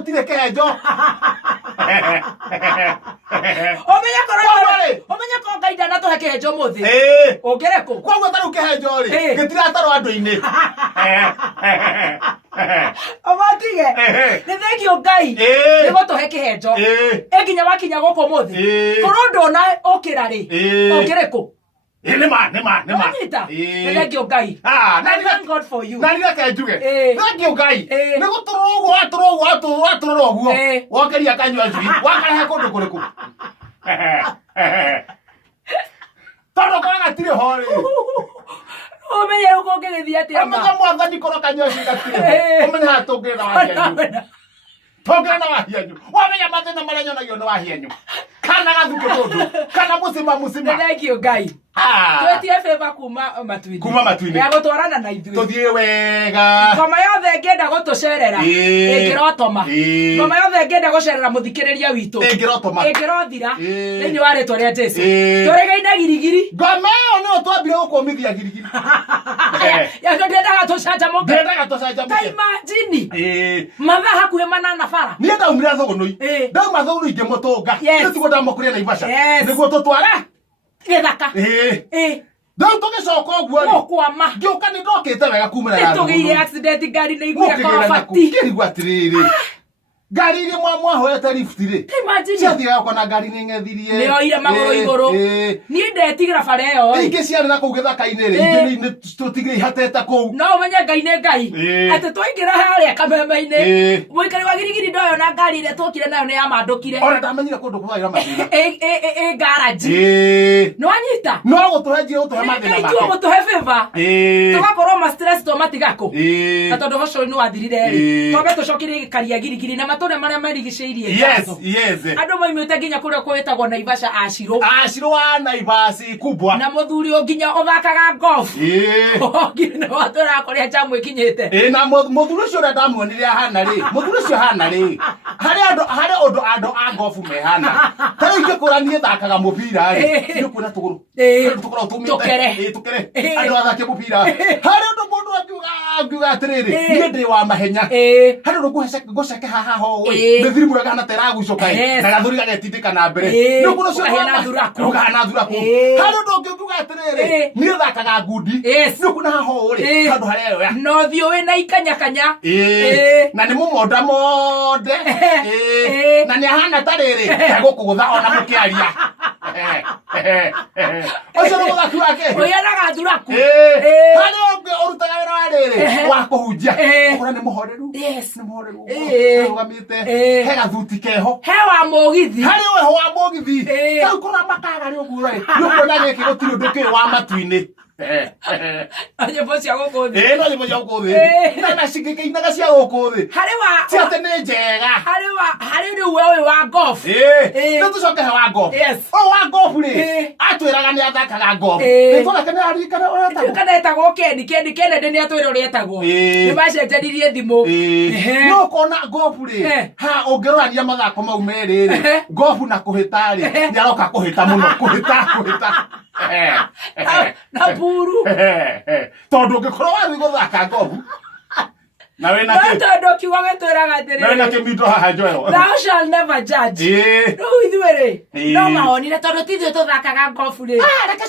gutire kehenjo omenya ko ngaida na to hekenjo muthi ongereko kwa taru kehenjo ri gitiratarwo andu-ini amatige ni thengio ngai ni go to hekenjo eginya wakinya goko muthi koro ndona okira ri ongereko Nema. Thank you, guy. Thank God for you. Thank you, guy. Nego torogo. Wakeria kanyu azui. Wakarehe kundu kuriku. Toro kwa tire hori. Omenya uko ngegithia ati amba. Omenya mwathani koro kanyu azui gatire. Omenya hatongire na wahianyu. Tongire na wahianyu. Wamenya mathina maria nyonagio na wahianyu. Kana gathuke mundu. Kana musima. Thank you, guy. Twetie favor kuma matuini ya gutwarana na ithui tuthie wega ngoma yothe ngenda gutucerera ingirotoma ngoma yothe ngenda gucerera muthikiriria witu ingirothira thiini wa ritwa ria Jesu turigaina girigiri ngoma yo no twambire gukomithia girigiri ya ndendaga tucanjamuke imagine matha hakuhe manana bara ni ndaumira thogonoi ndauma thogonoi ngimutunga nitugo ndamukuria na ibasha niguo tutwara gethaka ndau tugicoka uguo ri mukwama ngiuka ni ndokite wega kumira ya tugire accident ngari ni igwira korobati kirigwa atiriri ngari iri mwahoete lift ri imagine ciathira yako na ngari ni ngethirie ni oire maguru iguru ni ndetigira bara yo ingi ciari na kuu githaka-ini ri ingi ni tutigire ihatete kuu no menye ngai ne ngai ati twaingira haria kameme-ini muikari wa girigiri ndoyo na ngari ile tukire nayo ni yamandukire ora ndamenyire kundu kubaira mathina garage no anyita no gutuhenjire gutuhe mathina make itu gutuhe favor tugakorwo ma stress to matigako na tondu hoco ni wathirire ri twambe tucokire karia girigiri na matone maria marigiceirie yes andu moimite nginya kuria kwitagwo Naivasha ashiro wa Naivasha kubwa na muthuri nginya uthakaga golf ngine watura kuria jamu ikinyite na muthuri ucio ria ndamuonire hana ri muthuri ucio hana ri hari andu a golf mehana tari ingikuranie thakaga mupira ri ni kuona tuguru tukoro tumite tukere andu athake mupira hari andu mundu akiuga atiriri ni ndi wa mahenya hari andu guceke haha ho mithiri mwega na teragucoka na gathuri gagetindika na mbere ni kuno cio hana thuraku hari andu ngiuga atiriri ni thakaga ngundi ni kuona haho uri handu haria ya no thio wina ikanyakanya na ni mumonda monde na ni hana tariri gukugutha ona mukiaria ocio no guthaku wake uyanaga thuraku hari ungi urutaga wira wa riri wa kuhunjia ukora ni muhoreru rugamite he gathuti keho he wa mugithi hari weho wa mugithi tau kora makaga ri uguo ri nukuona giki gutiri undu ki wa matu-ini nyimbo cia guku thi no nyimbo cia guku thi na cingĩkĩinaga cia guku thi hari wa ciate nĩ njega hari riu we wa golf nĩ tũcoke he wa golf wa golf rĩ atwĩraga nĩ athakaga golf nĩ tũreke nĩ aririkana ũrĩa etagwo kana etagwo Kennedy nĩ atwĩra ũrĩa etagwo nĩ macenjanirie thimũ no ũkona golf rĩ ha ũngĩrorania mathako mau merĩ rĩ golf na kũhĩta rĩ nĩ aroka kũhĩta mũno kũhĩta na buru tondu ngikorwo wathi guthaka golf na wena ke tondu kiugo gitwiraga atiri na wena ke mito haha njoyo thou shall never judge no ithuĩ rĩ no mahonire tondu tithuĩ tũthakaga golf rĩ reke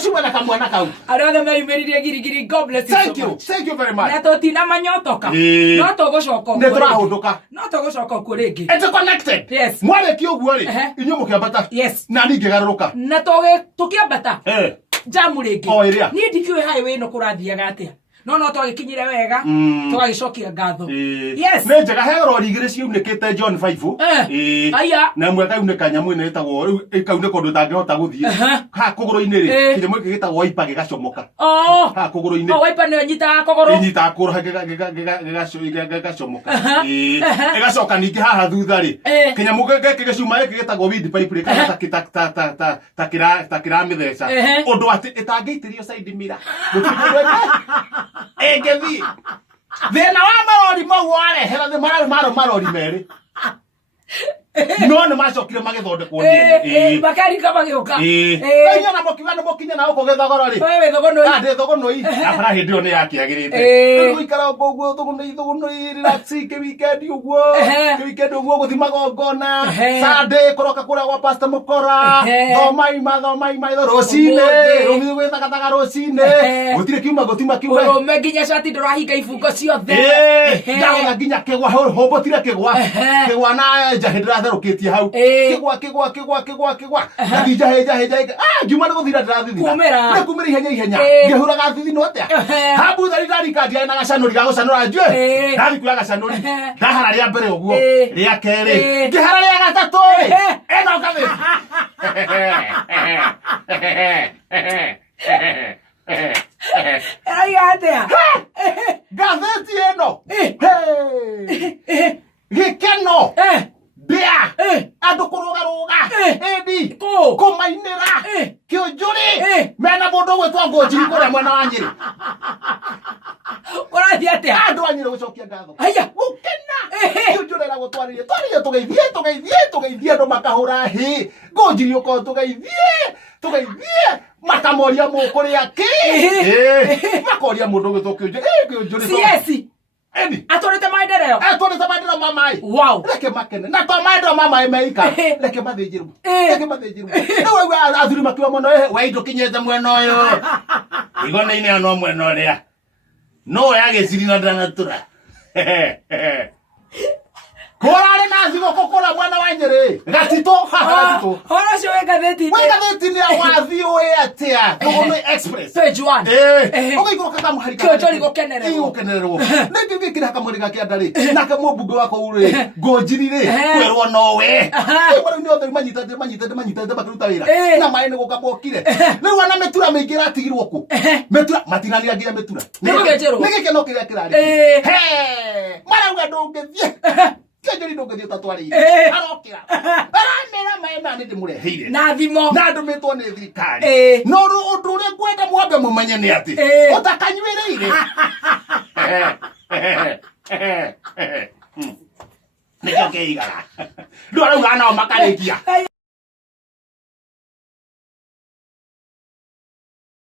cuma na kamwana kau arĩa othe meyumĩririe girigiri. God bless you. Thank you very much. na tũtina manyotoka no tũgũcoka nĩ tũrahũndũka no tũgũcoka kuo rĩngĩ it's connected. Yes. Mwarĩkia ũguo rĩ inyuĩ mũkĩambata na niĩ ngĩgarũrũka na tũkĩambata jamu rĩngĩ niĩ ndikiũĩ highway ĩno kũrathiaga atĩa no twagikinyire wega twagicokia ngatho yes nĩ njega he rori igĩrĩ ciunĩkĩte John 5 aya na mwe kaunĩka nyamũ ĩno ĩtagwo rĩu kaunĩka ũndũ ũtangĩhota gũthiĩ ha kũgũrũ-inĩ rĩ kĩnyamũ gĩkĩ gĩtagwo waipa gĩgacomoka ha kũgũrũ-inĩ waipa nĩyo nyitaga kũgũrũ ĩnyitaga kũgũrũ gĩgacomoka ĩgacoka ningĩ haha thutha rĩ kĩnyamũ gĩkĩ gĩcuma gĩkĩ gĩtagwo wind pipe rĩ kana ta kĩramĩtheca ũndũ atĩ ĩtangĩitĩrio side mirror Egethi thina wa marori mau warehera ni marori merĩ no ne macokire magithondekwo ni bakari kama gioka kanya na mokiwa no mokinya na uko gethogoro ri wewe thogonoi ande thogonoi abara hindi yo ni yakiagirite guikara uguo thogonoi relax ke weekend uguo guthima gongona Sunday koroka kura kwa pastor Mukora thomai rocine ruthi gwithagaga rocine gutire kiuma gutima kiume urume nginya shati ndurahinga ibungo ciothe ndaga nginya kigwa hombotire kigwa na njahe ndiratherũkĩtie hau kigwa njahe ngiuma nĩ gũthira ndĩrathithina nĩ kumĩra ihenya ngĩhũraga thithino atĩa hambu thari ndarikadia na gacanũri ga gũcanũra njuĩ ndathi kuoya gacanũri ndahara rĩa mbere ũguo rĩa kerĩ ngĩhara rĩa gatatũ ĩno ngathĩti atia gatheti ĩno gĩkeno bia andũ kũrũgarũga ĩndi kũmainĩra kĩũnjũrĩ mena mũndũ ũgwĩtwo Ngũnjiri kũrĩa mwena wa Nyĩrĩ ũrathiĩ atĩa andũ a Nyĩrĩ gũcokia ngatho gũkena kĩũnjũrĩ na gũtwarĩrie tũgeithie andũ makahũra hĩ Ngũnjiri ũkorwo tũgeithie makamoria mũkũrĩa kĩ makoria mũndũ ũgwĩtwo kĩũnjũrĩ atwarĩte maendeleo mamai wow reke makene na to maendeleo mamai meika reke mathĩnjĩrwo nĩwe athuri makiwa mũno we ndũkinyĩte mwena ũyũ igona-inĩ no mwena ũrĩa no yagĩciri na ndanatura kũrarĩ na thigũkũ kũrĩa mwena wa Nyĩrĩ gatitũ horo ũcio wĩ ngathĩti-inĩ ya wathi ũĩ atĩa Thũgũnĩ Express page 1 ũgĩikũrũka kamũhari kĩonjori gũkenererwo nĩngĩ gĩkĩra kamũhari ga kĩanda-rĩ nake mũmbunge wako rĩ Ngũnjiri-rĩ kwĩrwo nowe rĩu nĩ othe manyitĩte makĩruta wĩra na maĩ nĩ gũka mokire rĩu ona mĩtura mĩingĩ ĩratigirwo kũ mĩtura matinania nginya mĩtura nĩ gĩkeno kĩrĩa kĩrarĩ marauga ndũngĩthiĩ kĩonjori ndũngĩthiĩ ũtatwarĩire arokĩra aramĩra maĩ maya nĩ ndĩmũreheire na thimo na ndũmĩtwo nĩ thirikari no ũndũ ũrĩa ngwenda mwambe mũmenye nĩ atĩ ũtakanyuĩrĩire nĩkĩo kĩigara rĩu arauga nao makarĩkia